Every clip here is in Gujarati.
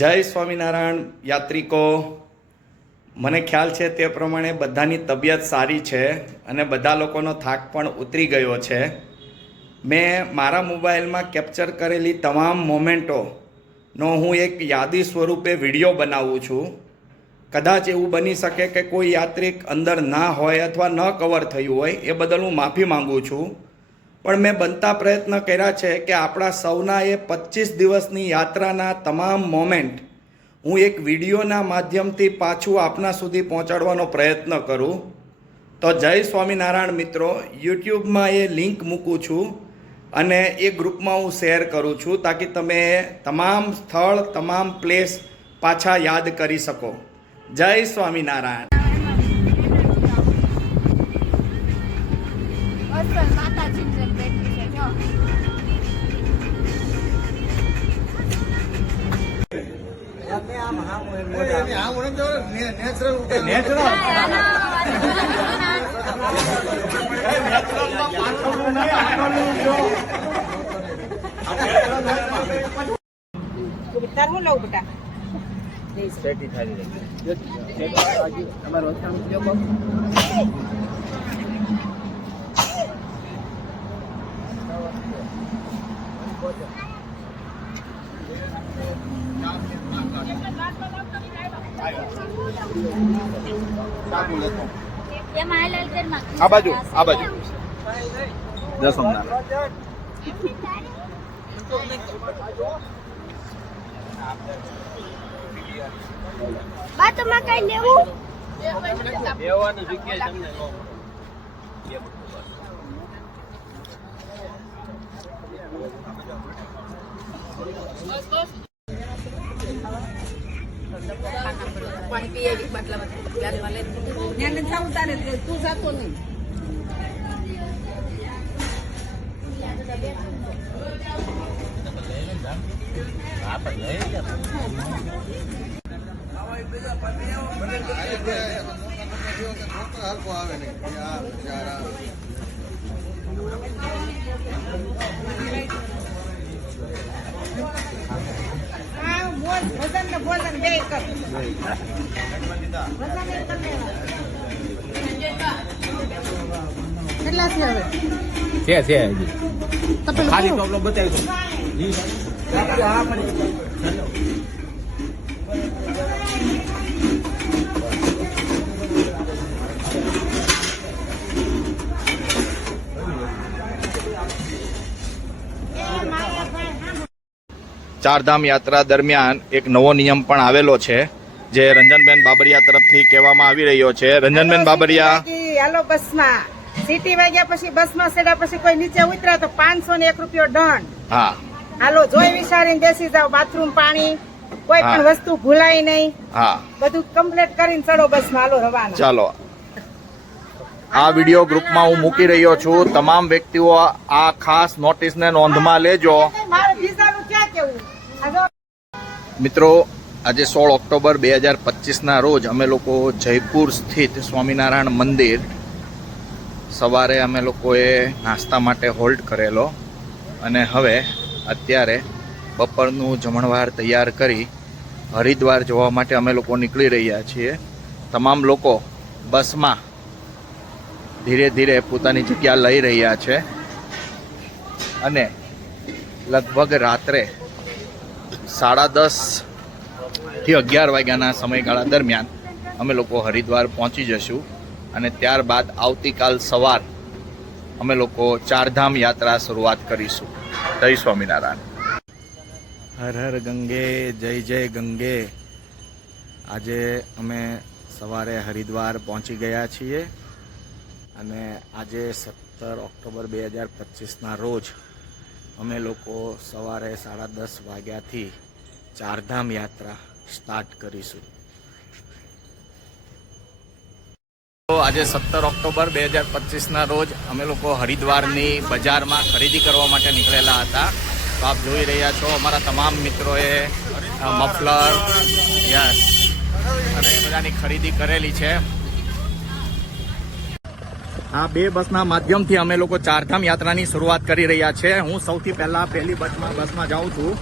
જય સ્વામિનારાયણ યાત્રિકો, મને ખ્યાલ છે તે પ્રમાણે બધાની તબિયત સારી છે અને બધા લોકોનો થાક પણ ઉતરી ગયો છે. મેં મારા મોબાઈલમાં કેપ્ચર કરેલી તમામ મોમેન્ટોનો હું એક યાદી સ્વરૂપે વિડીયો બનાવું છું. કદાચ એવું બની શકે કે કોઈ યાત્રિક અંદર ના હોય અથવા ન કવર થયું હોય, એ બદલ હું માફી માંગુ છું. પણ મેં બનતા પ્રયત્ન કર્યા છે કે આપણા સૌના એ 25 દિવસની યાત્રાના તમામ મોમેન્ટ હું એક વિડીયોના માધ્યમથી પાછું આપના સુધી પહોંચાડવાનો પ્રયત્ન કરું. તો જય સ્વામિનારાયણ મિત્રો, યુટ્યુબમાં એ લિંક મૂકું છું અને એ ગ્રુપમાં હું શેર કરું છું તાકી તમે તમામ સ્થળ, તમામ પ્લેસ પાછા યાદ કરી શકો. જય સ્વામિનારાયણ. આ બાજુ જય સોમનાથ. બાતમાં કઈ લેવું લેવાની જગ્યાએ તમને પાણી પીએ બાટલા ગ્લાસમાં લે ત્યાં જવું તારે તું જાતો નહીં. ભોજન બે કર કેટલા છે હવે? છે ખાલી પ્રોબ્લેમ બતાવી ચારધામ યાત્રા દરમિયાન એક નવો નિયમ પણ આવેલો છે જે રંજનબેન બાબરિયા તરફથી કહેવામાં આવી રહ્યો છે. રંજનબેન બાબરિયા, હાલો બસમાં સિટી વાગ્યા પછી બસમાં સેડા પછી કોઈ નીચે ઉતર્યા તો 501 રૂપિયો દંડ. હા હાલો જોઈ વિચારીને બેસી જાવ. બાથરૂમ, પાણી, કોઈ પણ વસ્તુ ભૂલાય નહીં. હા, બધું કમ્પ્લીટ કરીને ચડો બસમાં. હાલો રવાના. ચાલો. આ વિડીયો ગ્રુપમાં હું મૂકી રહ્યો છું. તમામ વ્યક્તિઓ આ ખાસ નોટિસને નોંધમાં લેજો. મારે બીજાનું ક્યાં કેવું? મિત્રો, આજે 16 ઓક્ટોબર 2025ના રોજ અમે લોકો જયપુર સ્થિત સ્વામિનારાયણ મંદિર સવારે અમે લોકોએ નાસ્તા માટે હોલ્ટ કરેલો અને હવે અત્યારે બપોરનું જમણવાર તૈયાર કરી હરિદ્વાર જવા માટે અમે લોકો નીકળી રહ્યા છીએ. તમામ લોકો બસમાં ધીરે ધીરે પોતાની જગ્યા લઈ રહ્યા છે અને લગભગ રાત્રે 10:30 થી 11 વાગ્યાના સમયગાળા દરમિયાન અમે લોકો હરિદ્વાર પહોંચી જશું અને ત્યારબાદ આવતીકાલ સવાર અમે લોકો ચારધામ યાત્રા શરૂઆત કરીશું. જય સ્વામિનારાયણ. હર હર ગંગે, જય જય ગંગે. આજે અમે સવારે હરિદ્વાર પહોંચી ગયા છીએ અને આજે 17 ઓક્ટોબર 2025ના રોજ અમે લોકો સવારે 10:30 વાગ્યાથી ચારધામ યાત્રા સ્ટાર્ટ કરીશું. આજે 17 ઓક્ટોબર 2025ના રોજ અમે લોકો હરિદ્વારની બજારમાં ખરીદી કરવા માટે નીકળેલા હતા. તો આપ જોઈ રહ્યા છો અમારા તમામ મિત્રોએ મફલર યસ અને એ બધાની ખરીદી કરેલી છે. આ બે બસના માધ્યમથી અમે લોકો ચારધામ યાત્રાની શરૂઆત કરી રહ્યા છે. હું સૌથી પહેલા પહેલી બસમાં જાઉં છું.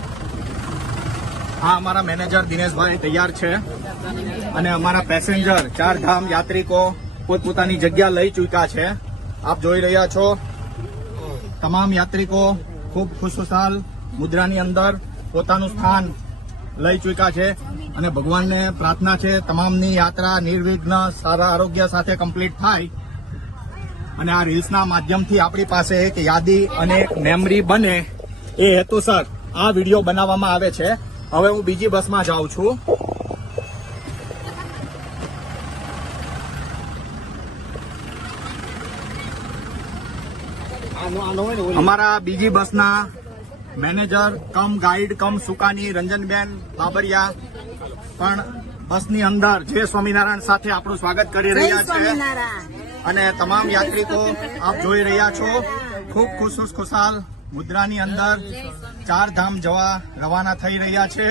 હા, અમારા મેનેજર દિનેશભાઈ તૈયાર છે અને અમારા પેસેન્જર ચારધામ યાત્રિકો પોતપોતાની જગ્યા લઈ ચૂક્યા છે. આપ જોઈ રહ્યા છો તમામ યાત્રિકો ખૂબ ખુશખુશાલ મુદ્રાની અંદર પોતાનું સ્થાન લઈ ચૂક્યા છે અને ભગવાનને પ્રાર્થના છે તમામની યાત્રા નિર્વિઘ્ન સારા આરોગ્ય સાથે કમ્પ્લીટ થાય અને આ રીલ્સના માધ્યમથી આપણી પાસે એક યાદી અને મેમરી બને એ હેતુસર આ વિડીયો બનાવવામાં આવે છે. હવે હું બીજી બસમાં જાઉં છું. અમારા બીજી બસના મેનેજર કમ ગાઈડ કમ સુકાની રંજનબેન બાબરિયા પણ બસની અંદર જય સ્વામિનારાયણ સાથે આપણું સ્વાગત કરી રહ્યા છે અને તમામ યાત્રિકો આપ જોઈ રહ્યા છો ખૂબ ખુશખુશાલ મુદ્રાની અંદર ચારધામ જવા રવાના થઈ રહ્યા છે.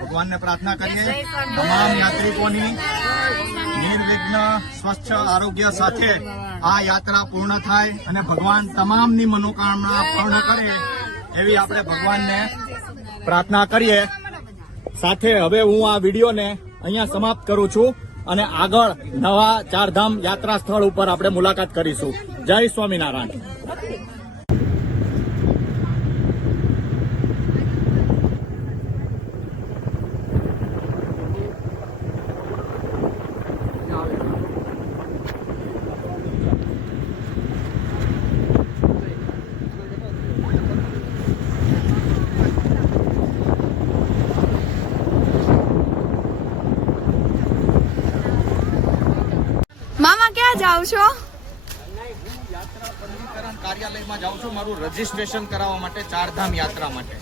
ભગવાનને પ્રાર્થના કરીએ તમામ યાત્રિકોની નિર્વિઘ્ન સ્વચ્છ આરોગ્ય સાથે આ યાત્રા પૂર્ણ થાય અને ભગવાન તમામની મનોકામના પૂર્ણ કરે એવી આપણે ભગવાનને પ્રાર્થના કરીએ. સાથે હવે હું આ વિડીયોને અહીંયા સમાપ્ત કરું છું અને આગળ નવા ચારધામ યાત્રા સ્થળ ઉપર આપણે મુલાકાત કરીશું. જય સ્વામિનારાયણ. મામા ક્યાં જાવ છો? યાત્રા પંજીકરણ કાર્યાલયમાં જાઉં છું મારું રજીસ્ટ્રેશન કરાવવા માટે ચારધામ યાત્રા માટે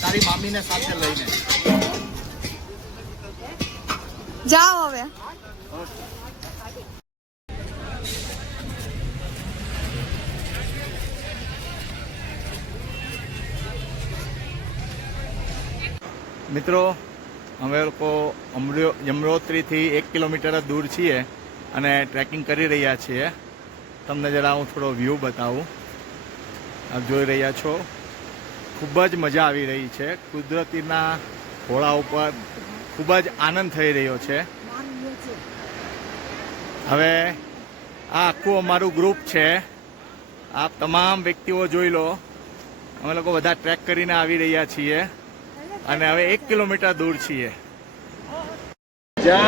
તારી મામીને સાથે લઈને. જાઓ હવે. મિત્રો, અમે લોકો યમનોત્રીથી 1 કિલોમીટર જ દૂર છીએ અને ટ્રેકિંગ કરી રહ્યા છીએ. તમને જરા હું થોડો વ્યૂ બતાવું. આપ જોઈ રહ્યા છો ખૂબ જ મજા આવી રહી છે. કુદરતીના ઘોડા ઉપર ખૂબ જ આનંદ થઈ રહ્યો છે. હવે આ આખું અમારું ગ્રુપ છે. આપ તમામ વ્યક્તિઓ જોઈ લો. અમે લોકો બધા ટ્રેક કરીને આવી રહ્યા છીએ અને હવે 1 કિલોમીટર દૂર છીએ. જય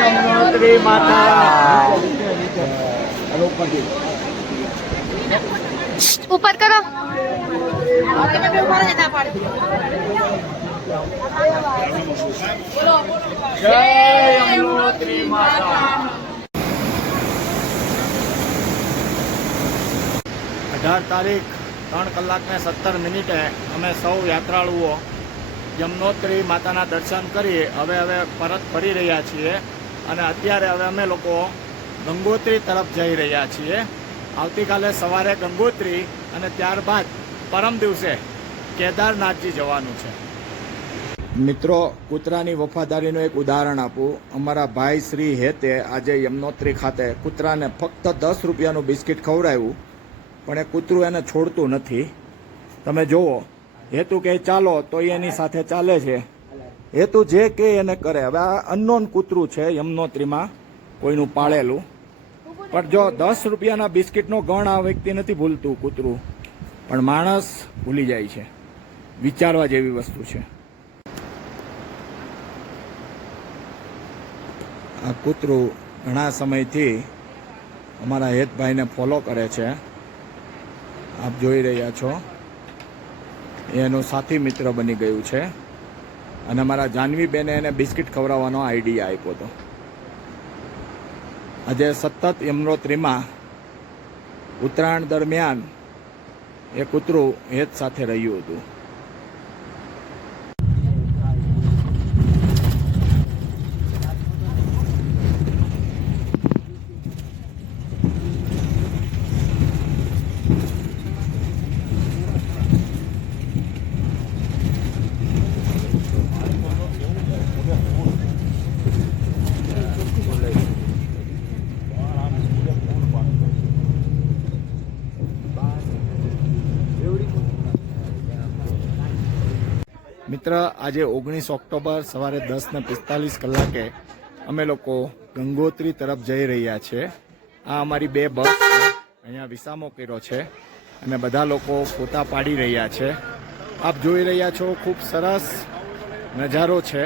યમનોત્રી માતા. ઉપર કરો. જય યમનોત્રી માતા. 18 તારીખ 3 કલાક ને 17 મિનિટે અમે સૌ યાત્રાળુઓ યમનોત્રી માતાના દર્શન કરી હવે પરત ફરી રહ્યા છીએ અને અત્યારે હવે અમે લોકો ગંગોત્રી તરફ જઈ રહ્યા છીએ. આવતીકાલે સવારે ગંગોત્રી અને ત્યારબાદ પરમ દિવસે કેદારનાથજી જવાનું છે. મિત્રો, કૂતરાની વફાદારીનું એક ઉદાહરણ આપું. અમારા ભાઈ શ્રી હેતે આજે યમનોત્રી ખાતે કૂતરાને ફક્ત 10 રૂપિયાનું બિસ્કિટ ખવડાવ્યું પણ એ કૂતરું એને છોડતું નથી. તમે જુઓ, હેતુ કહે ચાલો તો એની સાથે ચાલે છે. હેતુ જે કે એને કરે. હવે આ અનનોન કૂતરું છે યમનોત્રીમાં કોઈનું પાળેલું, પણ જો 10 રૂપિયાના બિસ્કિટનો ગણ આ વ્યક્તિ નથી ભૂલતું કૂતરું, પણ માણસ ભૂલી જાય છે. વિચારવા જેવી વસ્તુ છે. આ કૂતરું ઘણા સમયથી અમારા હેતભાઈને ફોલો કરે છે. આપ જોઈ રહ્યા છો એનું સાથી મિત્ર બની ગયું છે અને અમારા જાનવીબેને એને બિસ્કિટ ખવડાવવાનો આઈડિયા આપ્યો હતો. આજે સતત યમનોત્રીમાં ઉત્તરાયણ દરમિયાન એ કૂતરું હેત સાથે રહ્યું હતું. મિત્ર, આજે 19 ઓક્ટોબર સવારે 10:45 કલાકે અમે લોકો ગંગોત્રી તરફ જઈ રહ્યા છે. આ અમારી 2 બસ છે. અહીંયા વિસામો કર્યો છે અને બધા લોકો ફોટા પાડી રહ્યા છે. આપ જોઈ રહ્યા છો, ખૂબ સરસ નજારો છે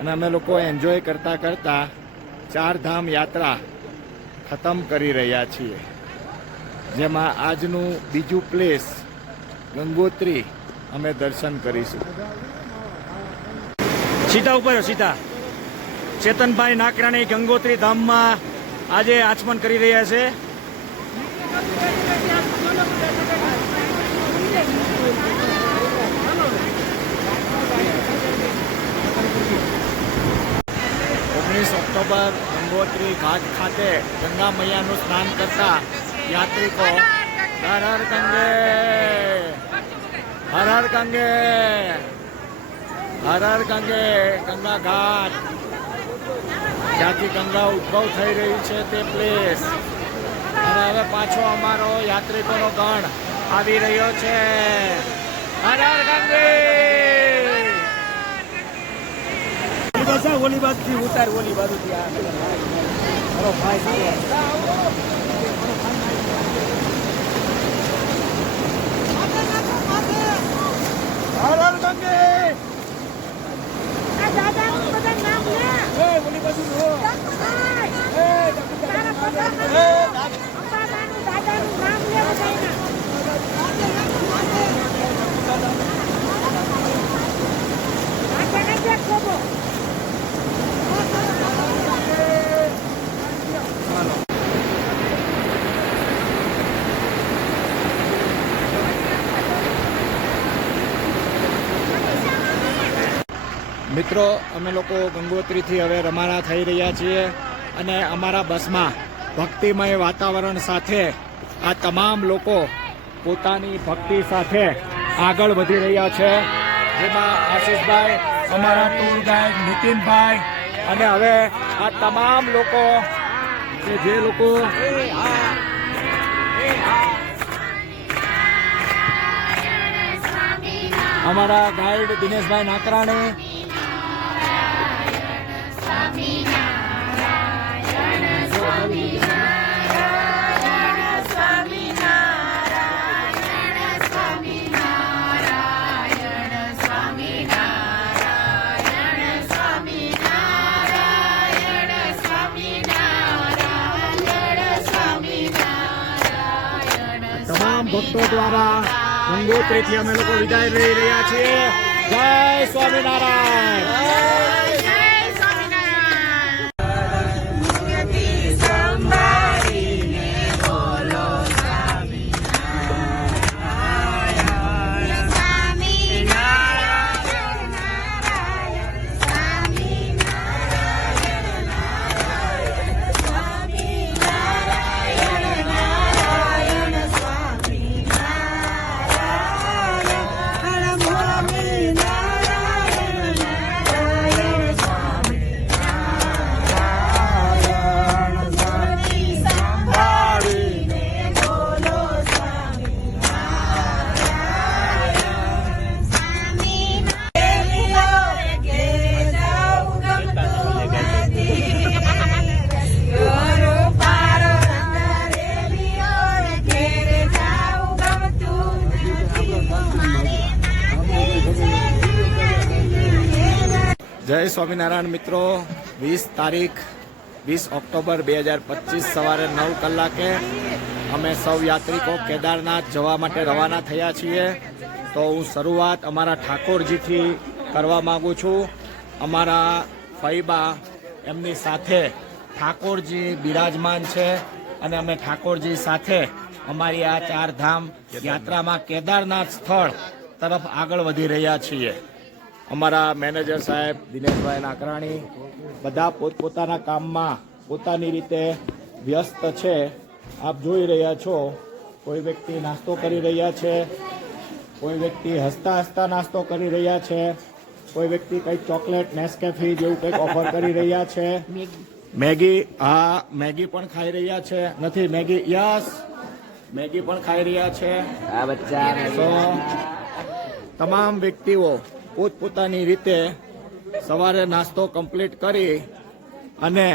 અને અમે લોકો એન્જોય કરતા કરતા 4 ધામ યાત્રા ખતમ કરી રહ્યા છીએ, જેમાં આજનું બીજું પ્લેસ ગંગોત્રી અમે દર્શન કરીશું. સીતા ઉપર સીતા ચેતનભાઈ નાકરાણી ગંગોત્રી ધામમાં આજે આચમન કરી રહ્યા છે. ઓક્ટોબર ગંગોત્રી ઘાટ ખાતે ગંગા મૈયાનું સ્નાન કરતા યાત્રિકો હર હર ગંગે, હર હર ગંગે, હર હર ગંગે, ગંગા ઘાટ જ્યાંથી ગંગા ઉદ્ભવ થઈ રહી છે તે પ્લેસ. અને હવે પાછો અમારો યાત્રિકોનો ગણ આવી રહ્યો છે. હર હર ગંગે. ઓલી બાજુથી ઉતાર, ઓલી બાજુથી આ ભાઈ હર હર ગંગે. ઓલી બાજુ મિત્રો, અમે લોકો ગંગોત્રીથી હવે રવાના થઈ રહ્યા છીએ અને અમારા બસમાં ભક્તિમય વાતાવરણ સાથે આ તમામ લોકો પોતાની ભક્તિ સાથે આગળ વધી રહ્યા છે, જેમાં આશીષભાઈ, અમારા ટૂર ગાઈડ નીતિનભાઈ અને હવે આ તમામ લોકો કે જે લોકો અમારા ગાઈડ દિનેશભાઈ નાકરાણી, તમામ ભક્તો દ્વારા ગંગોત્રીથી અમે લોકો વિદાય લઈ રહ્યા છીએ. જય સ્વામિનારાયણ. જય સ્વામિનારાયણ. મિત્રો, 20 ઓક્ટોબર 2025 સવારે 9 કલાકે અમે સૌ યાત્રિકો કેદારનાથ જવા માટે રવાના થયા છીએ. તો હું શરૂઆત અમારા ઠાકોરજીથી કરવા માગું છું. અમારા ફઈબા, એમની સાથે ઠાકોરજી બિરાજમાન છે અને અમે ઠાકોરજી સાથે અમારી આ 4 ધામ યાત્રામાં કેદારનાથ સ્થળ તરફ આગળ વધી રહ્યા છીએ. અમારા મેનેજર સાહેબ દિનેશભાઈ નાકરાણી બધા પોતપોતાના કામમાં પોતાની રીતે વ્યસ્ત છે. આપ જોઈ રહ્યા છો, કોઈ વ્યક્તિ નાસ્તો કરી રહ્યા છે, કોઈ વ્યક્તિ હસતા હસતા નાસ્તો કરી રહ્યા છે, કોઈ વ્યક્તિ કંઈક ચોકલેટ નેસ્કેફી જેવું કંઈક ઓફર કરી રહ્યા છે. મેગી, હા મેગી પણ ખાઈ રહ્યા છે. નથી મેગી, યસ મેગી પણ ખાઈ રહ્યા છે. તો તમામ વ્યક્તિઓ પોતપોતાની રીતે સવારે નાસ્તો કમ્પ્લીટ કરી અને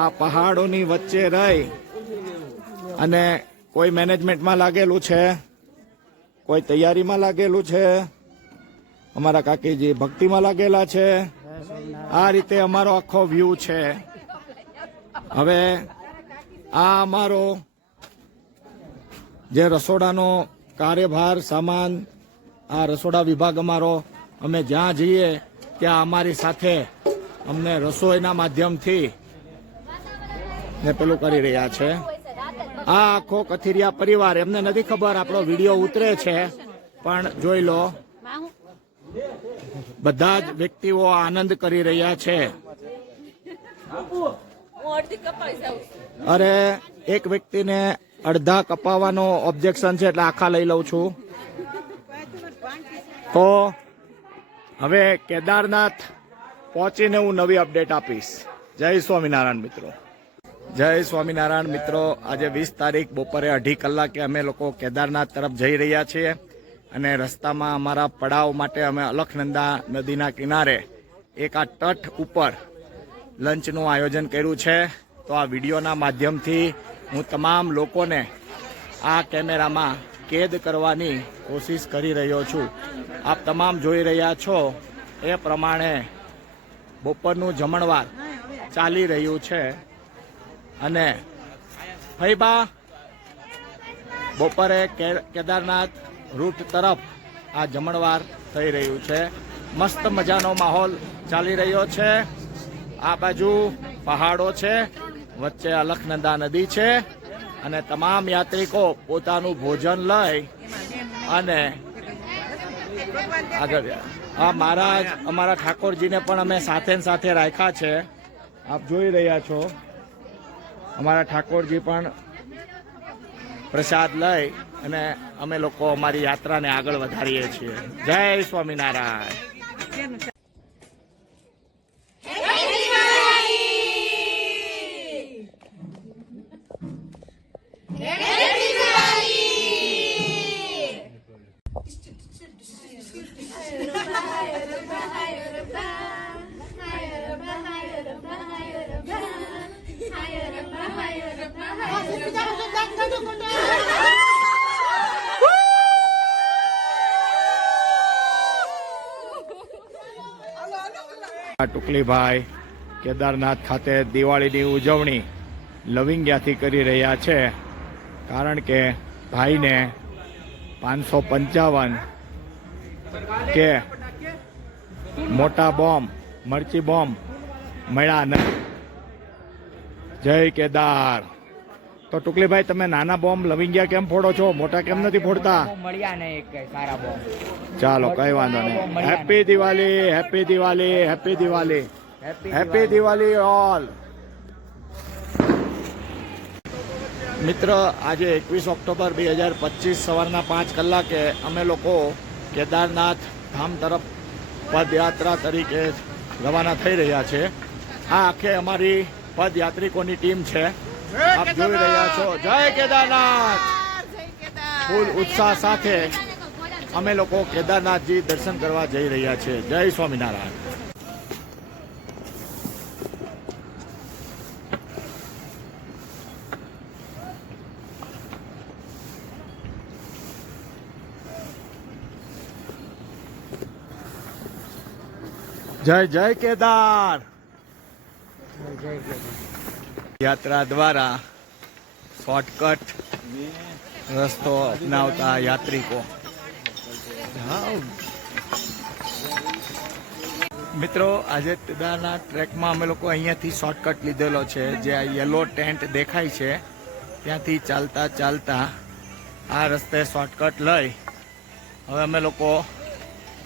આ પહાડોની વચ્ચે રહી અને કોઈ મેનેજમેન્ટમાં લાગેલું છે, કોઈ તૈયારીમાં લાગેલું છે, અમારા કાકીજી ભક્તિમાં લાગેલા છે. આ રીતે અમારો આખો વ્યૂ છે. હવે આ અમારો જે રસોડાનો કાર્યભાર સામાન, આ રસોડા વિભાગ અમારો, અમે જ્યાં જઈએ ત્યાં અમારી સાથે અમને રસોઈના માધ્યમથી ને પેલું કરી રહ્યા છે. આ આખો કથિરિયા પરિવાર, એમને નથી ખબર આપણો વિડીયો ઉતરે છે, પણ જોઈ લો બધા જ વ્યક્તિઓ આનંદ કરી રહ્યા છે. અરે એક વ્યક્તિને અડધા કપાવવાનો ઓબ્જેક્શન છે એટલે આખા લઈ લઉં છું. તો હવે કેદારનાથ પહોંચીને હું નવી અપડેટ આપીશ. જય સ્વામિનારાયણ મિત્રો. જય સ્વામિનારાયણ મિત્રો. આજે 20 તારીખ બપોરે 2:30 કલાકે અમે લોકો કેદારનાથ તરફ જઈ રહ્યા છીએ અને રસ્તામાં અમારા પડાવ માટે અમે અલખનંદા નદીના કિનારે એક આ તટ ઉપર લંચનું આયોજન કર્યું છે. તો આ વિડીયોના માધ્યમથી હું તમામ લોકોને આ કેમેરામાં કેદ કરવાની કોશિશ કરી રહ્યો છું. આપ તમામ જોઈ રહ્યા છો એ પ્રમાણે બપોરનું જમણવાર ચાલી રહ્યું છે અને ફઈબા બપોરે કેદારનાથ રૂટ તરફ આ જમણવાર થઈ રહ્યું છે. મસ્ત મજાનો માહોલ ચાલી રહ્યો છે. આ બાજુ પહાડો છે, વચ્ચે અલખનંદા નદી છે અને તમામ યાત્રિકો પોતાનું ભોજન લઈ અને આગળ. આ મહારાજ અમારા ઠાકોરજીને પણ અમે સાથે ને સાથે રાખ્યા છે. આપ જોઈ રહ્યા છો અમારા ઠાકોરજી પણ પ્રસાદ લઈ અને અમે લોકો અમારી યાત્રાને આગળ વધારીએ છીએ. જય સ્વામિનારાયણ. ટુકલીભાઈ કેદારનાથ ખાતે દિવાળીની ઉજવણી લવિંગિયાથી કરી રહ્યા છે, કારણ કે ભાઈને 555 કે મોટા બોમ્બ, મરચી બોમ્બ મળ્યા નહીં. જય કેદાર. તો ટુકલીભાઈ, તમે નાના બોમ્બ લવિંગિયા કેમ ફોડો છો, મોટા કેમ નથી ફોડતા? મળ્યા ને એક સારા બોમ્બ. ચાલો, કઈ વાંધો નહીં. Happy Diwali, happy Diwali, happy Diwali, happy Diwali all. મિત્ર, આજે 21 ઓક્ટોબર 2025 સવારના 5 કલાકે અમે લોકો કેદારનાથ ધામ તરફ પદયાત્રા તરીકે રવાના થઈ રહ્યા છે. આ આખે અમારી પદયાત્રિકોની ટીમ છે. આપ જોઈ રહ્યા છો. જય કેદારનાથ. ફૂલ ઉત્સાહ સાથે અમે લોકો કેદારનાથજી દર્શન કરવા જઈ રહ્યા છીએ. જય સ્વામિનારાયણ. જય જય કેદાર. યાત્રા દ્વારા શોર્ટકટ રસ્તો અપનાવતા યાત્રિકો. મિત્રો, આજે કેદારનાથ ટ્રેકમાં અમે લોકો અહીંયાથી શોર્ટકટ લીધેલો છે. જે આ યલો ટેન્ટ દેખાય છે ત્યાંથી ચાલતા ચાલતા આ રસ્તે શોર્ટકટ લઈ હવે અમે લોકો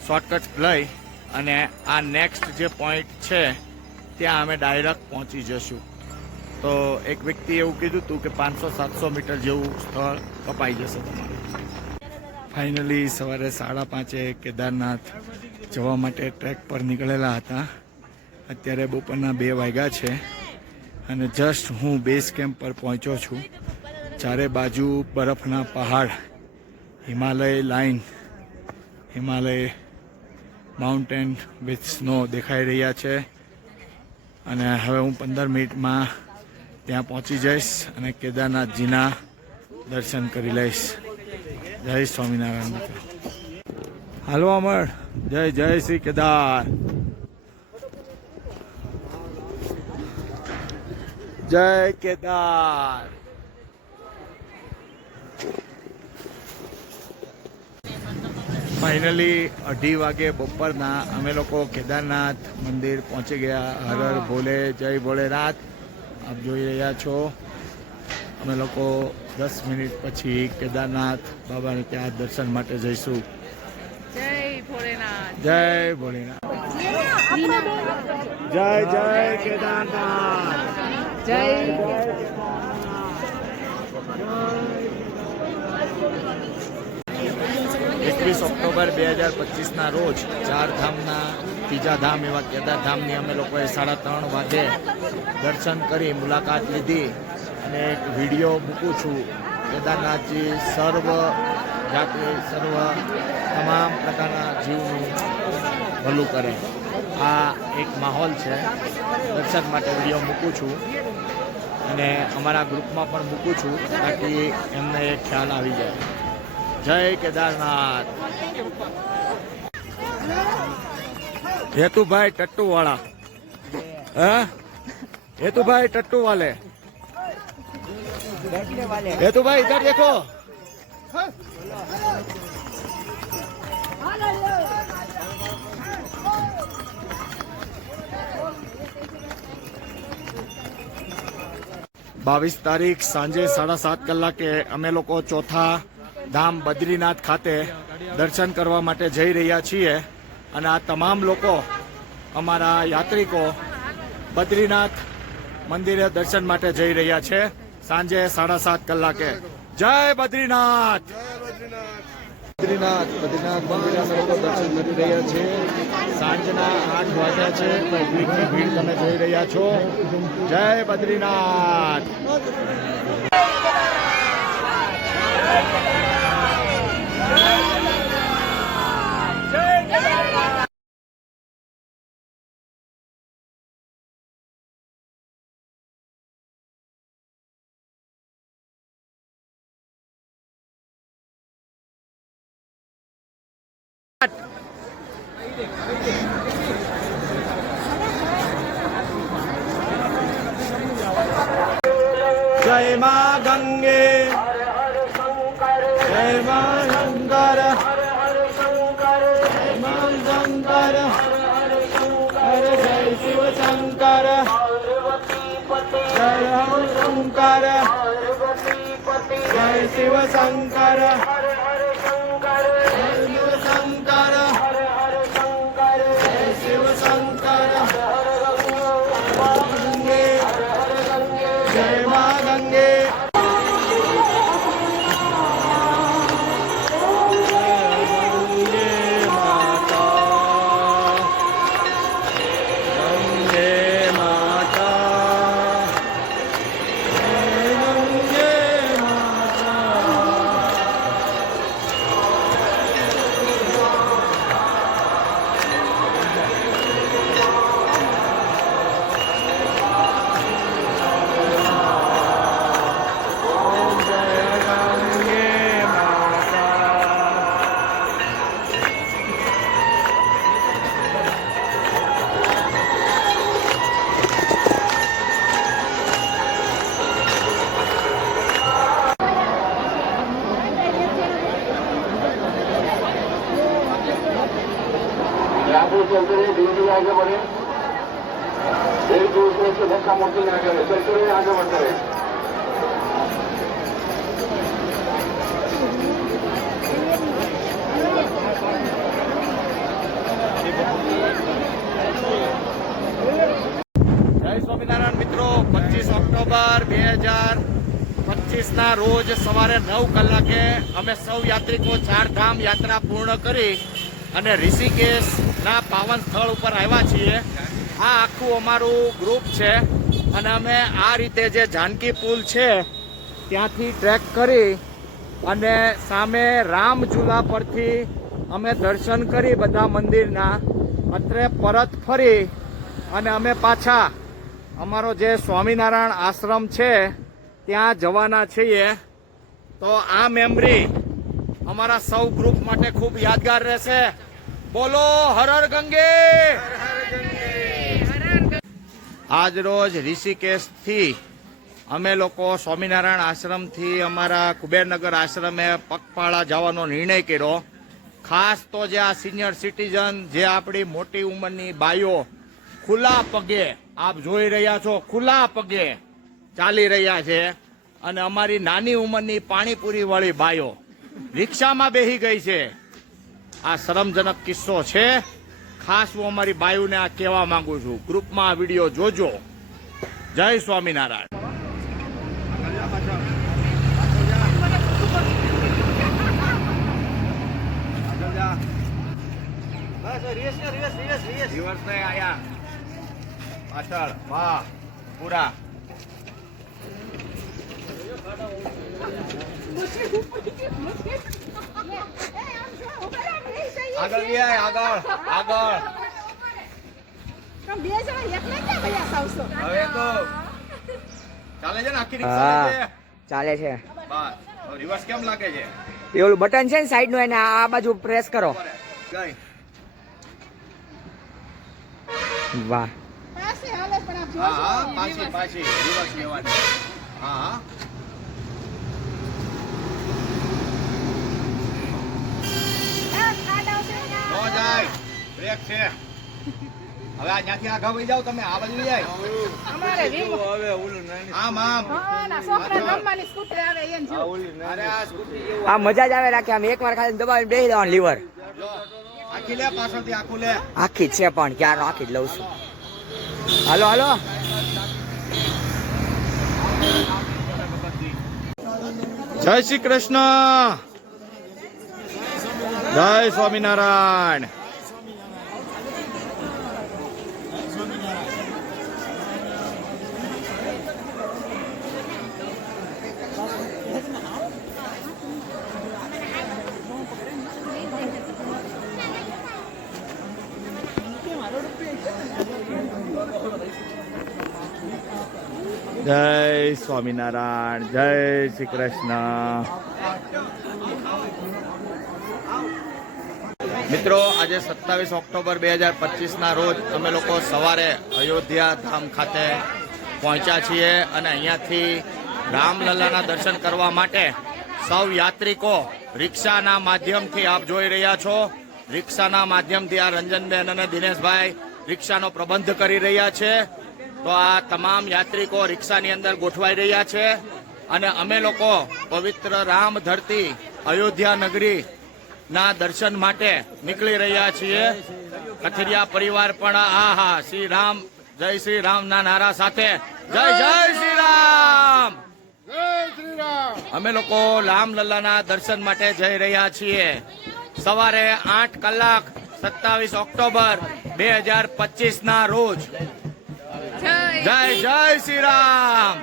શોર્ટકટ લઈ અને આ નેક્સ્ટ જે પોઈન્ટ છે ત્યાં અમે ડાયરેક્ટ પહોંચી જશું. તો એક વ્યક્તિએ એવું કીધું હતું કે 500-700 મીટર જેવું સ્થળ કપાઈ જશે તમારું. ફાઇનલી સવારે 5:30 કેદારનાથ જવા માટે ટ્રેક પર નીકળેલા હતા. અત્યારે બપોરના 2 વાગ્યા છે અને જસ્ટ હું બેઝ કેમ્પ પર પહોંચ્યો છું. ચારે બાજુ બરફના પહાડ, Himalaya line, Himalaya mountain with snow દેખાઈ રહ્યા છે અને હવે હું 15 મિનિટમાં ત્યાં પહોંચી જઈશ અને કેદારનાથજીના દર્શન કરી લઈશ. જય સ્વામિનારાયણ મિત્રો. હાલો અમર, જય જય શ્રી કેદાર, જય કેદાર. ફાઇનલી 2:30 વાગે બપોરના અમે લોકો કેદારનાથ મંદિર પહોંચી ગયા. હર હર ભોલે, જય ભોલેનાથ. આપ જોઈ રહ્યા છો અમે લોકો 10 મિનિટ પછી કેદારનાથ બાબાને ત્યાં દર્શન માટે જઈશું. જય ભોલેનાથ. જય ભોલેનાથ. જય જય કેદારનાથ. જય 21 ઓક્ટોબર 2025ના રોજ 4 ધામના ત્રીજા ધામ એવા કેદારધામની અમે લોકોએ 3:30 વાગે દર્શન કરી મુલાકાત લીધી અને એક વિડીયો મૂકું છું. કેદારનાથજી સર્વ જાતિ સર્વ તમામ પ્રકારના જીવનું ભલું કરે, આ એક માહોલ છે. દર્શન માટે વિડીયો મૂકું છું અને અમારા ગ્રુપમાં પણ મૂકું છું તાકી એમને એક ખ્યાલ આવી જાય. જય કેદારનાથ. હેતુભાઈ ટટ્ટુ વાળા, હેતુભાઈ टट्टू वाले, हेतुभाई इधर देखो. बावीस तारीख सांजे 7:30 કલાકે અમે લોકો ચોથા ધામ બદ્રીનાથ ખાતે દર્શન કરવા માટે જઈ રહ્યા છીએ અને આ તમામ લોકો અમારા યાત્રિકો બદ્રીનાથ મંદિરે દર્શન માટે જઈ રહ્યા છે સાંજે 7:30 કલાકે. જય બદ્રીનાથ. બદ્રીનાથ મંદિરે અમે લોકો દર્શન કરી રહ્યા છીએ. સાંજના 8 વાગ્યા છે. પબ્લિકની ભીડ તમે જોઈ રહ્યા છો. જય બદ્રીનાથ. जय मां गंगे, जय मां शंकर, जय मां शंकर, हर जय शिव शंकर, जय हम शंकर, जय शिव शंकर, शिव शंकर, जय शिव शंकर. गंगे, जय मां गंगे. गंगे माता, गंगे माता, गंगे माता. आगे चलते रहे, धीरे धीरे आगे बढ़े. एक दूसरे से धक्का मुक्की ना करें, चलते रहे, आगे बढ़ते रहे. જય સ્વામિનારાયણ મિત્રો. 25 ઓક્ટોબર 2025ના રોજ સવારે 9 કલાકે અમે સૌ યાત્રિકો 4 ધામ યાત્રા પૂર્ણ કરી અને ઋષિકેશના પાવન સ્થળ ઉપર આવ્યા છીએ. આ આખું અમારું ગ્રુપ છે અને અમે આ રીતે જે જાનકી પુલ છે ત્યાંથી ટ્રેક કરી અને સામે રામઝુલા પરથી અમે દર્શન કરી બધા મંદિરના, અત્રે પરત ફરી અને અમે પાછા અમારો જે સ્વામિનારાયણ આશ્રમ છે ત્યાં જવાના છીએ. તો આ મેમરી અમારા સૌ ગ્રુપ માટે ખૂબ યાદગાર રહેશે. બોલો હર હર ગંગે. આજ રોજ ઋષિકેશથી અમે લોકો સ્વામિનારાયણ આશ્રમથી અમારા કુબેરનગર આશ્રમે પગપાળા જવાનો નિર્ણય કર્યો. ખાસ તો જે આ સિનિયર સિટીઝન, જે આપણી મોટી ઉંમરની બાઈઓ ખુલ્લા પગે, આપ જોઈ રહ્યા છો, ખુલ્લા પગે ચાલી રહ્યા છે, અને અમારી નાની ઉંમરની પાણીપુરી વાળી બાઈઓ રિક્ષામાં બેસી ગઈ છે. આ શરમજનક કિસ્સો છે. ખાસ હું અમારી બાઈઓને આ કહેવા માંગુ છું, ગ્રુપમાં આ વિડીયો જોજો. જય સ્વામિનારાયણ. રિવર્સ નહીં આયા, પાછળ, વાહ, પૂરા. આગળ ગયા, આગળ આગળ. હવે તો ચાલે છે ને આખી રિક્ષા? ચાલે છે. બસ. રિવર્સ કેમ લાગે છે? એ ઓલું બટન છે ને સાઈડ નું, એને આ બાજુ પ્રેસ કરો. ગઈ. વાહ. હા હા, પાછી પાછી રિવર્સ કહેવાની. હા હા. નો જાય, બ્રેક છે. હવે આ ત્યાંથી આગળ વહી જાવ તમે, આ બાજુ લઈ જાય. આમ આમ. અરે આ સ્કૂટી જેવું. આ મજા જ આવે રાખે, આમ એકવાર ખાલી દબાવીને બેસી દેવાનું લીવર. જો, આખી લે, પાછળથી આખું લે. આખી જ છે પણ ક્યારનો આખી જ લઉં છું. હાલો હાલો. જય શ્રી કૃષ્ણ. જય સ્વામિનારાયણ. જય સ્વામિનારાયણ. જય શ્રી કૃષ્ણ. મિત્રો, આજે 27 ઓક્ટોબર 2025ના રોજ અમે લોકો સવારે અયોધ્યા ધામ ખાતે પહોંચ્યા છીએ, અને અહીંયાથી રામલલ્લાના દર્શન કરવા માટે સૌ યાત્રિકો રિક્ષાના માધ્યમથી, આપ જોઈ રહ્યા છો, રિક્ષાના માધ્યમથી આ રંજનબેન અને દિનેશભાઈ રિક્ષાનો પ્રબંધ કરી રહ્યા છે. તો આ તમામ યાત્રિકો રિક્ષાની અંદર ગોઠવાઈ રહ્યા છે, અને અમે લોકો પવિત્ર રામ ધરતી અયોધ્યા નગરી ના દર્શન માટે નીકળી રહ્યા છીએ. કથિરિયા પરિવાર પણ આહા શ્રી રામ, જય શ્રી રામ ના નારા સાથે જય જય શ્રી રામ. અમે લોકો રામલલ્લાના દર્શન માટે જઈ રહ્યા છીએ. સવારે 8 કલાક 27 ઓક્ટોબર 2025 ના રોજ. જય જય શ્રી રામ.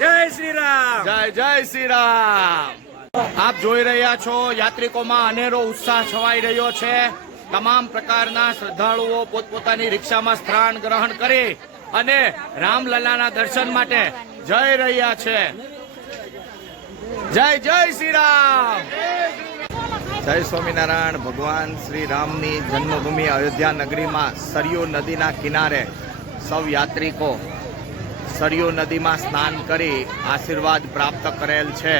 જય શ્રી રામ. જય જય શ્રી રામ. આપ જોઈ રહ્યા છો, યાત્રિકોમાં અનેરો ઉત્સાહ છવાઈ રહ્યો છે. તમામ પ્રકારના શ્રદ્ધાળુઓ પોતપોતાની રિક્ષામાં સ્થાન ગ્રહણ કરી અને રામલલ્લાના દર્શન માટે જઈ રહ્યા છે. જય જય શ્રી રામ. જય સ્વામિનારાયણ. ભગવાન શ્રી રામની જન્મભૂમિ અયોધ્યા નગરીમાં સરયુ નદીના કિનારે સૌ યાત્રિકો સરયુ નદીમાં સ્નાન કરી આશીર્વાદ પ્રાપ્ત કરેલ છે.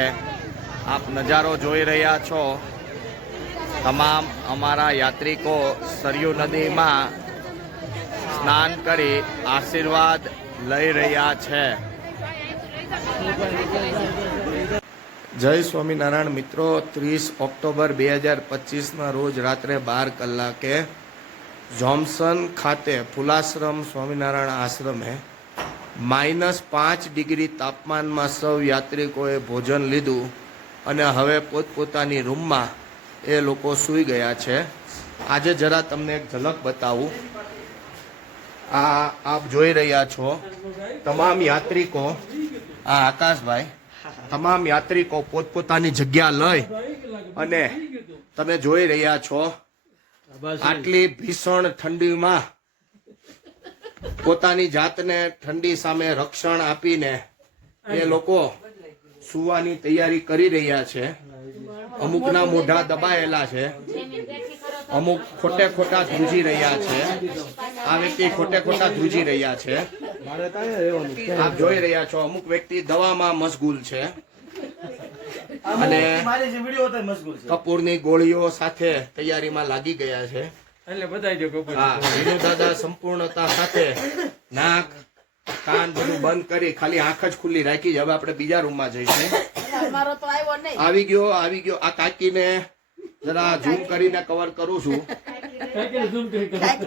આપ નજારો જોઈ રહ્યા છો. તમામ અમારા યાત્રિકો સરયુ નદીમાં સ્નાન કરી આશીર્વાદ લઈ રહ્યા છે. જય સ્વામિનારાયણ. મિત્રો, 30 ઓક્ટોબર 2025ના રોજ રાત્રે 12 કલાકે જોન્સન ખાતે ફુલાશ્રમ સ્વામિનારાયણ આશ્રમે -5 ડિગ્રી તાપમાનમાં સૌ યાત્રિકોએ ભોજન લીધું, અને હવે પોતપોતાની રૂમમાં એ લોકો સૂઈ ગયા છે. આજે જરા તમને એક ઝલક બતાવું. આ આપ જોઈ રહ્યા છો, તમામ યાત્રિકો, આ આકાશભાઈ, તમામ યાત્રિકો પોતપોતાની જગ્યા લઈ અને તમે જોઈ રહ્યા છો આટલી ભીષણ ઠંડીમાં પોતાની જાતને ઠંડી સામે રક્ષણ આપીને એ લોકો સુવાની તૈયારી કરી રહ્યા છે. અમુકના મોઢા દબાયેલા છે, અમુક ખોટે ખોટા ધ્રુજી રહ્યા છે. આ વ્યક્તિ ખોટે ખોટા ધ્રુજી રહ્યા છે. આપ જોઈ રહ્યા છો અમુક વ્યક્તિ દવામાં મશગુલ છે અને કપૂરની ગોળીઓ સાથે તૈયારીમાં લાગી ગયા છે. હા, વિનુ દાદા સંપૂર્ણતા સાથે નાક કાન બધું બંધ કરી ખાલી આંખ જ ખુલ્લી રાખી. હવે આપણે બીજા રૂમમાં જઈશું. મારો તો આવ્યો નહીં. આવી ગયો. આ કાકીને જરા ઝૂમ કરીને કવર કરું છું.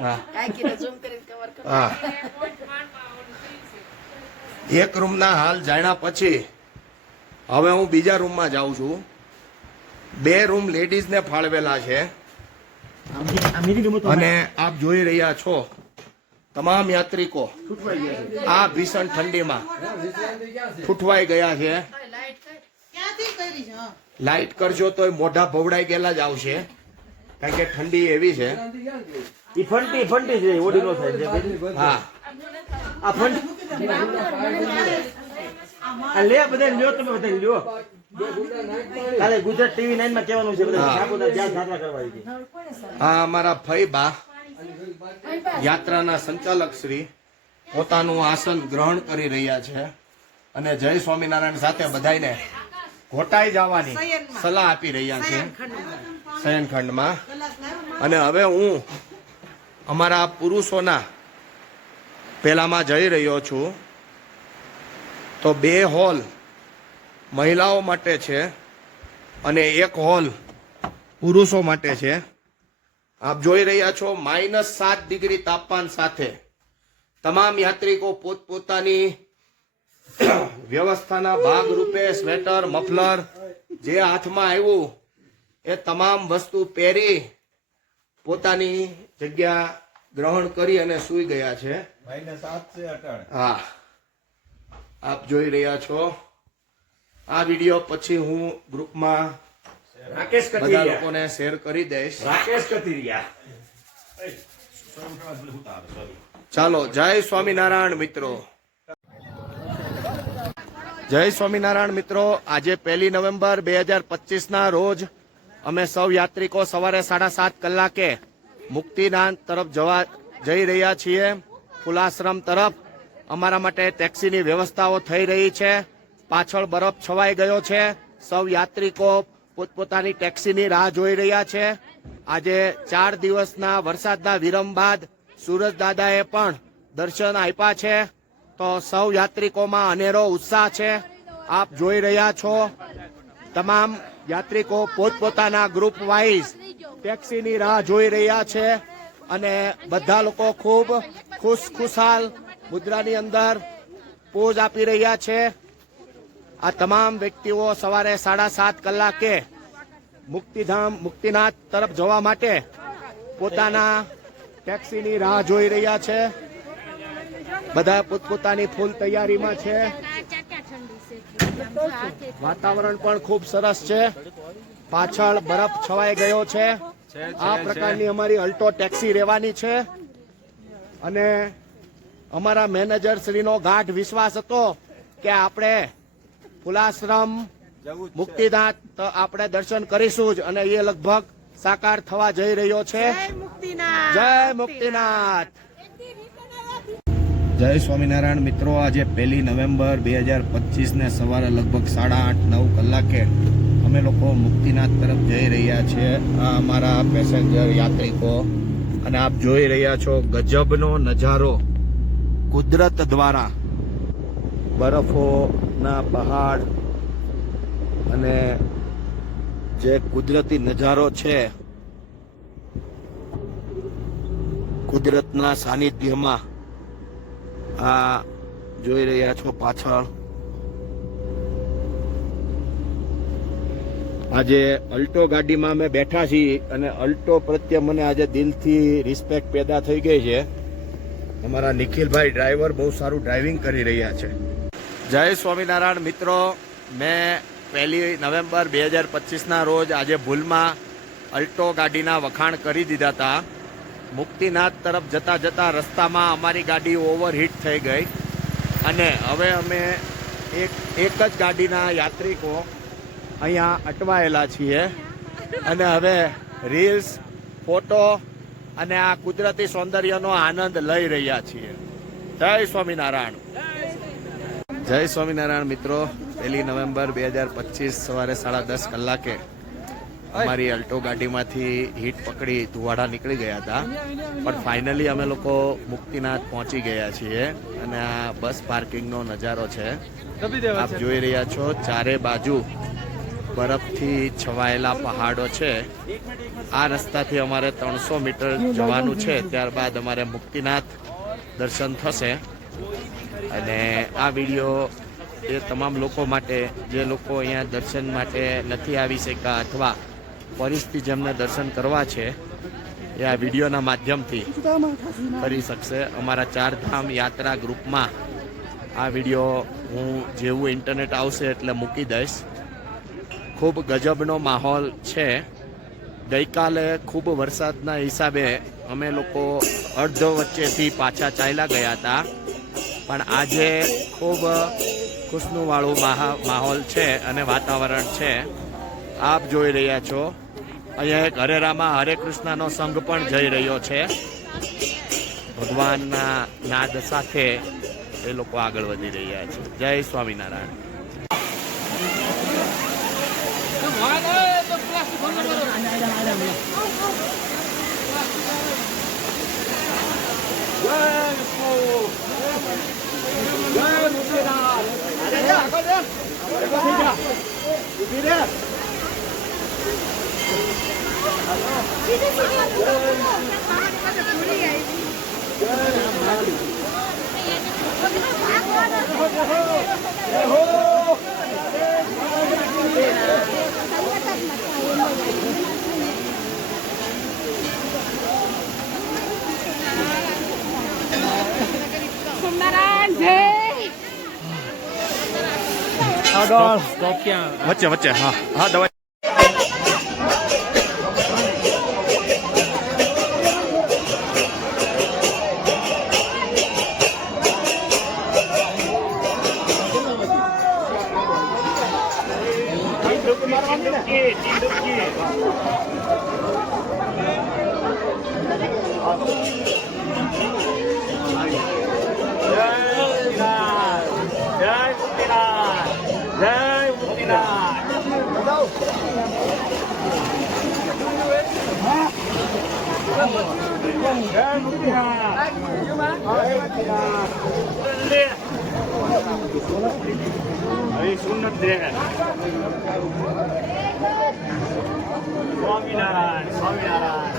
હા. કાંઈ ઝૂમ કરીને કવર કરો. હા, એક રૂમના હાલ જાણ્યા પછી હવે હું બીજા રૂમમાં જાઉં છું. 2 રૂમ લેડીઝને ફાળવેલા છે અને આપ જોઈ રહ્યા છો તમામ યાત્રિકો આ ભીષણ ઠંડીમાં ઠૂઠવાઈ ગયા છે. લાઈટ કરજો તો મોઢા ભવડાઈ ગયેલા જ આવશે, કારણ કે ઠંડી એવી છે. ફંટી છે ઓડી નો થાય. હા, આ ફંટી લે બધા લ્યો, તમે બધા લ્યો. કાલે ગુજરાત ટીવી 9 માં કહેવાનું છે બધા સાબુદાર જ્યાં જાત્રા કરવા આવી. આ અમારા ફઈબા યાત્રાના સંચાલક શ્રી પોતાનું આસન ગ્રહણ કરી રહ્યા છે અને જય સ્વામિનારાયણ સાથે બધાને ઘોટાઈ જવાની સલાહ આપી રહ્યા છે શયનખંડમાં. અને હવે હું અમારા પુરુષોના પેલામાં જઈ રહ્યો છું. તો 2 હોલ મહિલાઓ માટે છે અને 1 હોલ પુરુષો માટે છે. આપ જોઈ રહ્યા છો -7 ડિગ્રી તાપમાન સાથે તમામ યાત્રિકો પોતપોતાની વ્યવસ્થાના ભાગ રૂપે સ્વેટર, મફલર જે હાથમાં આવ્યું એ તમામ વસ્તુ પહેરી પોતાની જગ્યા ગ્રહણ કરી અને સૂઈ ગયા છે. હા, આપ જોઈ રહ્યા છો. આ વિડીયો પછી હું ગ્રુપમાં રાકેશ બધા કતિરિયા લોકોને શેર કરી દઈશ. રાકેશ કતિરિયા ચાલો, જય સ્વામિનારાયણ મિત્રો. જય સ્વામિનારાયણ મિત્રો. આજે 1 નવેમ્બર 2025 રોજ અમે સૌ યાત્રિકો સવારે 7:30 કલાકે મુક્તિનાથ તરફ જઈ રહ્યા છીએ. ફુલાશ્રમ તરફ અમારા માટે ટેક્સીની વ્યવસ્થાઓ થઈ રહી છે. પાછળ બરફ છવાઈ ગયો છે. સૌ યાત્રિકો પોતપોતાની ટેક્સીની રાહ જોઈ રહ્યા છે. આજે 4 દિવસના વરસાદના વિરામ બાદ સુરજ દાદાએ પણ દર્શન આપ્યા છે. તો સૌ યાત્રિકોમાં અનેરો ઉત્સાહ છે. આપ જોઈ રહ્યા છો તમામ યાત્રિકો પોતપોતાના ગ્રુપ વાઇઝ ટેક્સીની રાહ જોઈ રહ્યા છે અને બધા લોકો ખૂબ ખુશખુશાલ મુદ્રાની અંદર પોઝ આપી રહ્યા છે. આ તમામ વ્યક્તિઓ સવારે 7:30 કલાકે મુક્તિનાથ તરફ જવા માટે પોતાના ટેક્સીની રાહ જોઈ રહ્યા છે. બધા પોતપોતાની ફૂલ તૈયારીમાં છે. વાતાવરણ પણ ખૂબ સરસ છે. પાછળ બરફ છવાઈ ગયો છે. આ પ્રકારની અમારી અલ્ટો ટેક્સી રહેવાની છે અને અમારા મેનેજર શ્રીનો ગાઢ વિશ્વાસ હતો કે આપણે ફુલાશ્રમ મુક્તિનાથ આપણે દર્શન કરીશું જ અને એ લગભગ સાકાર થવા જઈ રહ્યો છે. જય મુક્તિનાથ. જય સ્વામિનારાયણ મિત્રો. આજે 1 નવેમ્બર 2025 ને સવારે લગભગ 8:30-9 કલાકે અમે લોકો મુક્તિનાથ તરફ જઈ રહ્યા છીએ. આ અમારા પેસેન્જર યાત્રિકો અને આપ જોઈ રહ્યા છો ગજબનો નજારો કુદરત દ્વારા. બરફોના પહાડ અને જે કુદરતી નજારો છે કુદરતના સાનિધ્યમાં આ જોઈ રહ્યા છો પાછળ. આજે અલ્ટો ગાડીમાં અમે બેઠા છીએ અને અલ્ટો પ્રત્યે મને આજે દિલથી રિસ્પેક્ટ પેદા થઈ ગઈ છે. અમારા નિખિલભાઈ ડ્રાઈવર બહુ સારું ડ્રાઇવિંગ કરી રહ્યા છે. જય સ્વામિનારાયણ મિત્રો. મેં 1 નવેમ્બર 2025 રોજ આજે ભૂલમાં અલ્ટો ગાડીના વખાણ કરી દીધા હતા. મુક્તિનાથ તરફ જતા જતા રસ્તામાં અમારી ગાડી ઓવરહીટ થઈ ગઈ અને હવે અમે એક જ ગાડીના યાત્રિકો અહીંયા અટવાયેલા છીએ અને હવે રીલ્સ, ફોટો અને આ કુદરતી સૌંદર્યનો આનંદ લઈ રહ્યા છીએ. જય સ્વામિનારાયણ. જય સ્વામિનારાયણ મિત્રો. 1 નવેમ્બર 2025 સવારે 10:30 કલાકે અમારી અલ્ટો ગાડીમાંથી હીટ પકડી ધુવાડા નીકળી ગયા હતા, પણ ફાઇનલી અમે લોકો મુક્તિનાથ પહોંચી ગયા છીએ અને આ બસ પાર્કિંગનો નજારો છે. આપ જોઈ રહ્યા છો ચારે બાજુ બરફથી છવાયેલા પહાડો છે. આ રસ્તાથી અમારે 300 મીટર જવાનું છે, ત્યારબાદ અમારે મુક્તિનાથ દર્શન થશે. અને આ વિડીયો એ તમામ લોકો માટે જે લોકો અહીંયા દર્શન માટે નથી આવી શક્યા અથવા ફરીથી જેમને દર્શન કરવા છે એ આ વિડીયોના માધ્યમથી કરી શકશે. અમારા 4 ધામ યાત્રા ગ્રુપમાં આ વિડીયો હું જેવું ઇન્ટરનેટ આવશે એટલે મૂકી દઈશ. ખૂબ ગજબનો માહોલ છે. ગઈકાલે ખૂબ વરસાદના હિસાબે અમે લોકો અડધો વચ્ચેથી પાછા ચાલ્યા ગયા હતા, પણ આજે ખૂબ ખુશનુવાળું માહોલ છે અને વાતાવરણ છે. આપ જોઈ રહ્યા છો અહીંયા એક હરે રામા હરે કૃષ્ણનો સંઘ પણ જઈ રહ્યો છે. ભગવાનના નાદ સાથે એ લોકો આગળ વધી રહ્યા છે. જય સ્વામિનારાયણ. વચ્ચે વચ્ચે હા હા દવા. સ્વામિનારાયણ સ્વામિનારાયણ સ્વામિનારાયણ.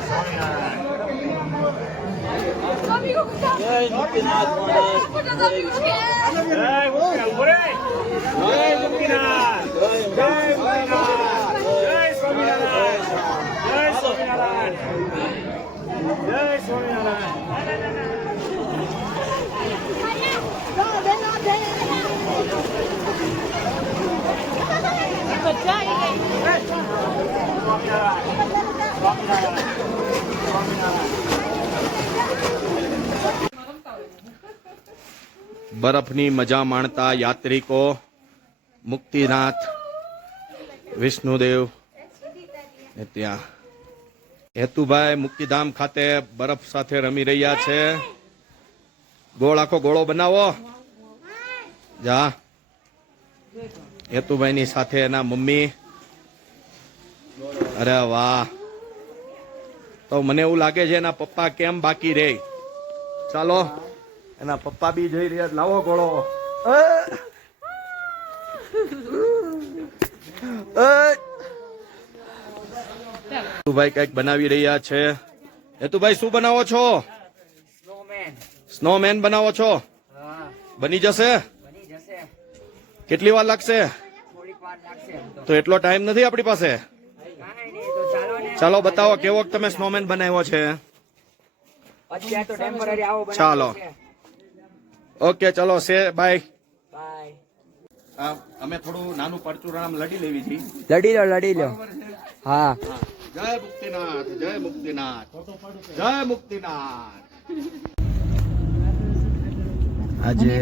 જય મુક્તિનાથ મહારાજ. જય મુક્તિનાથ. જય મુક્તિનાથ. જય મુક્તિનાથ. જય સ્વામિનારાયણ. જય સ્વામિનારાયણ. જય સ્વામિનારાયણ. બરફની મજા માણતા યાત્રિકો મુક્તિનાથ વિષ્ણુદેવ ત્યાં હેતુભાઈ મુક્તિધામ ખાતે બરફ સાથે રમી રહ્યા છે. ગોળ આખો ગોળો બનાવો. જા હેતુભાઈની સાથે એના મમ્મી. અરે વાહ. તો મને એવું લાગે છે એના પપ્પા કેમ બાકી રહે. ચાલો એના પપ્પા બી જઈ રહ્યા. લાવો ગોળો. હેતુભાઈ કઈક બનાવી રહ્યા છે. હેતુભાઈ શું બનાવો છો? સ્નોમેન બનાવો છો? બની જશે? કેટલી વાર લાગશે? તો એટલો ટાઈમ નથી આપણી પાસે. ચાલો બતાવો કેવો તમે સ્નોમેન બનાવ્યો છે. ચાલો ઓકે ચલો સે બાય. અમે થોડું નાનું પરચુરણ લડી લેવી છે. લડી લો હા. જય મુક્તિનાથ, જય મુક્તિનાથ, જય મુક્તિનાથ. આજે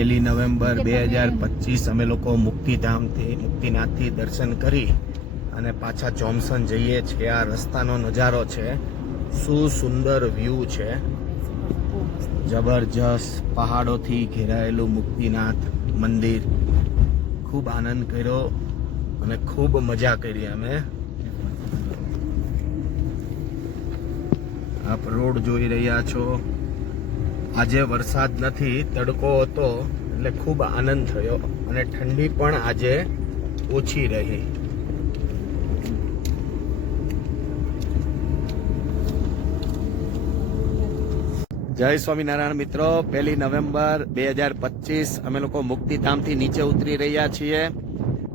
1 નવેમ્બર 2025 અમે લોકો મુક્તિનાથથી દર્શન કરી અને પાછા જોમસન જઈએ છીએ. આ રસ્તાનો નજારો છે, શું સુંદર વ્યૂ છે, જબરજસ્ત પહાડોથી ઘેરાયેલું મુક્તિનાથ મંદિર. ખૂબ આનંદ કર્યો અને ખૂબ મજા કરી અમે. આપ રોડ જોઈ રહ્યા છો. આજે વરસાદ નથી, તડકો હતો એટલે ખૂબ આનંદ થયો અને ઠંડી પણ આજે ઓછી રહી. જય સ્વામિનારાયણ મિત્રો. 1 નવેમ્બર 2025 અમે લોકો મુક્તિધામથી નીચે ઉતરી રહ્યા છીએ.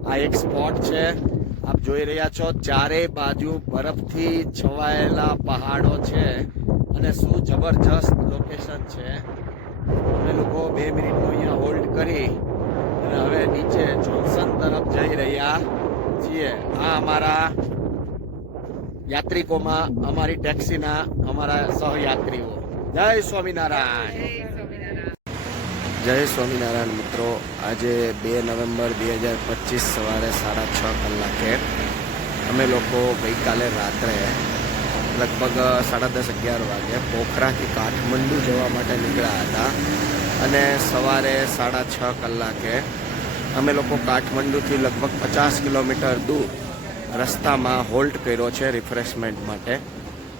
આ એક સ્પોટ છે, આપ જોઈ રહ્યા છો. ચારે બાજુ બરફથી છવાયેલા પહાડો છે અને શું જબરજસ્ત લોકેશન છે. અમે લોકો 2 મિનિટનો અહીંયા હોલ્ડ કરી અને હવે નીચે જોન્સન તરફ જઈ રહ્યા છીએ. આ અમારા યાત્રિકોમાં અમારી ટેક્સીના અમારા સહયાત્રીઓ. જય સ્વામિનારાયણ. જય સ્વામિનારાયણ મિત્રો. આજે 2 નવેમ્બર 2025 સવારે 6:30 કલાકે અમે લોકો ગઈકાલે રાત્રે લગભગ 10:30-11 વાગે પોખરાથી કાઠમંડુ જવા માટે નીકળ્યા હતા અને સવારે 6:30 કલાકે અમે લોકો કાઠમંડુથી લગભગ 50 કિલોમીટર દૂર રસ્તામાં હોલ્ટ કર્યો છે રિફ્રેશમેન્ટ માટે.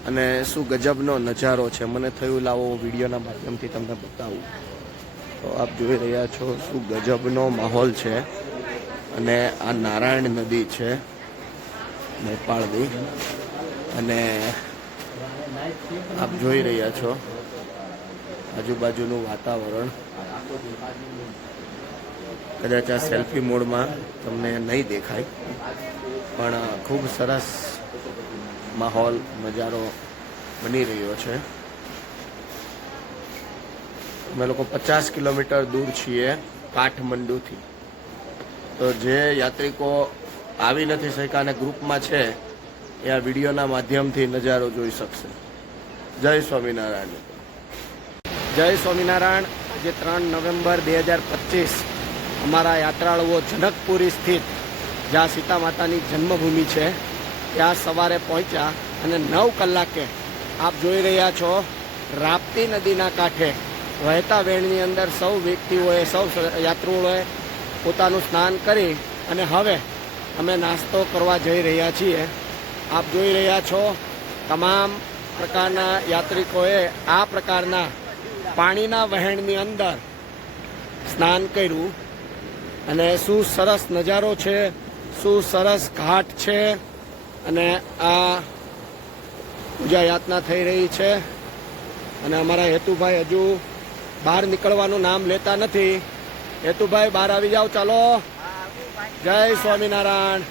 અને શું ગજબનો નજારો છે. મને થયું લાવો વિડીયોના માધ્યમથી તમને બતાવું. તો આપ જોઈ રહ્યા છો શું ગજબનો માહોલ છે. અને આ નારાયણ નદી છે નેપાળની, અને આપ જોઈ રહ્યા છો આજુબાજુનું વાતાવરણ. કદાચ આ સેલ્ફી મોડમાં તમને નહીં દેખાય, પણ ખૂબ સરસ માહોલ નજારો બની રહ્યો છે. અમે લોકો 50 કિલોમીટર દૂર છીએ કાઠમંડુથી. તો જે યાત્રિકો આવી નથી શક્યા અને ગ્રુપમાં છે એ આ વિડીયોના માધ્યમથી નજારો જોઈ શકશે. જય સ્વામિનારાયણ. જય સ્વામિનારાયણ. આજે 3 નવેમ્બર 2025 અમારા યાત્રાળુઓ જનકપુરી સ્થિત જ્યાં સીતા માતાની જન્મભૂમિ છે ત્યાં સવારે પહોંચ્યા અને 9 કલાકે આપ જોઈ રહ્યા છો રાપ્તી નદીના કાંઠે વહેતા વેણની અંદર સૌ વ્યક્તિઓએ સૌ યાત્રુઓએ પોતાનું સ્નાન કરી અને હવે અમે નાસ્તો કરવા જઈ રહ્યા છીએ. આપ જોઈ રહ્યા છો તમામ પ્રકારના યાત્રિકોએ આ પ્રકારના પાણીના વહેણની અંદર સ્નાન કર્યું અને શું સરસ નજારો છે, શું સરસ ઘાટ છે. અને આ પૂજા યાતના થઈ રહી છે અને અમારા હેતુભાઈ હજુ બહાર નીકળવાનું નામ લેતા નથી. હેતુભાઈ બહાર આવી જાઓ, ચાલો. જય સ્વામિનારાયણ.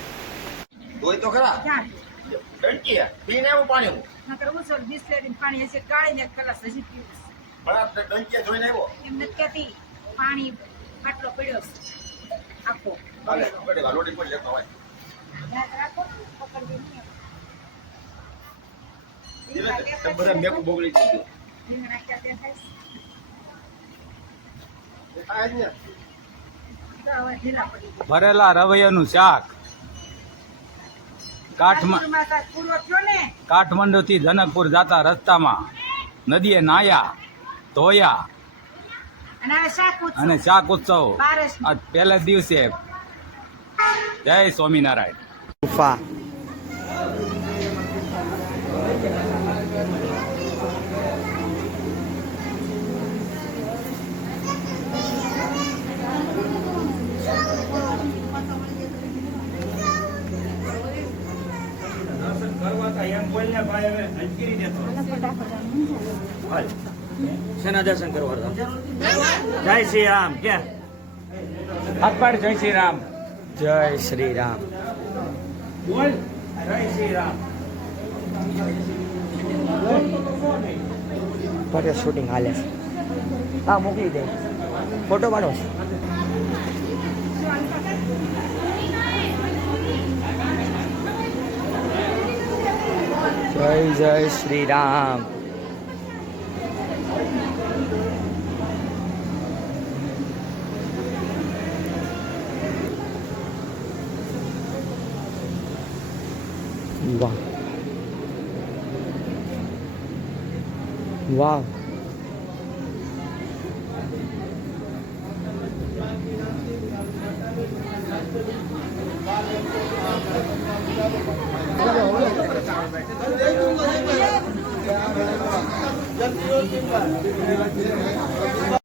જોઈ તો ખરા ડંકી પીને આવું પાણી નકર ઉછળ બિસ્લેરી પાણી હશે ગાળીને કલાસ હજી પીવું પણ આ ડંકી જોઈને આવ્યો એમ નથી કહેતી. પાણી આટલો પડ્યો છે આખો. કાલે પકડે લોટી પર લેતો હોય યાદ રાખો, પકડવી નહીં. બધા મેકુ બોગળી ગયું રીંગણા ક્યાં દેખાય છે? આ જ ને તો હવે ઢીલા પડી ગયા. ભરેલા રવૈયાનું શાક રાજપુરમાં કાંઈ પૂરો થયો ને કાઠમંડુ થી જનકપુર જતા રસ્તામાં નદીએ નાયા, ધોયા અને હવે શાક ઉત્સવ. અને શાક ઉત્સવ બારસ આજ પહેલા દિવસે. જય સ્વામિનારાયણ. ગુફા શેના દર્શન કરવા જય શ્રી રામ ક્યાં હાથ પાડ. જય શ્રી રામ. જય શ્રી રામ. બોલ જય શ્રી રામ. ફરે શૂટિંગ હાલે છે. હા મોકલી દે, ફોટો પાડો છે. જય જય શ્રી રામ. વાહ વાહ. જલ્દી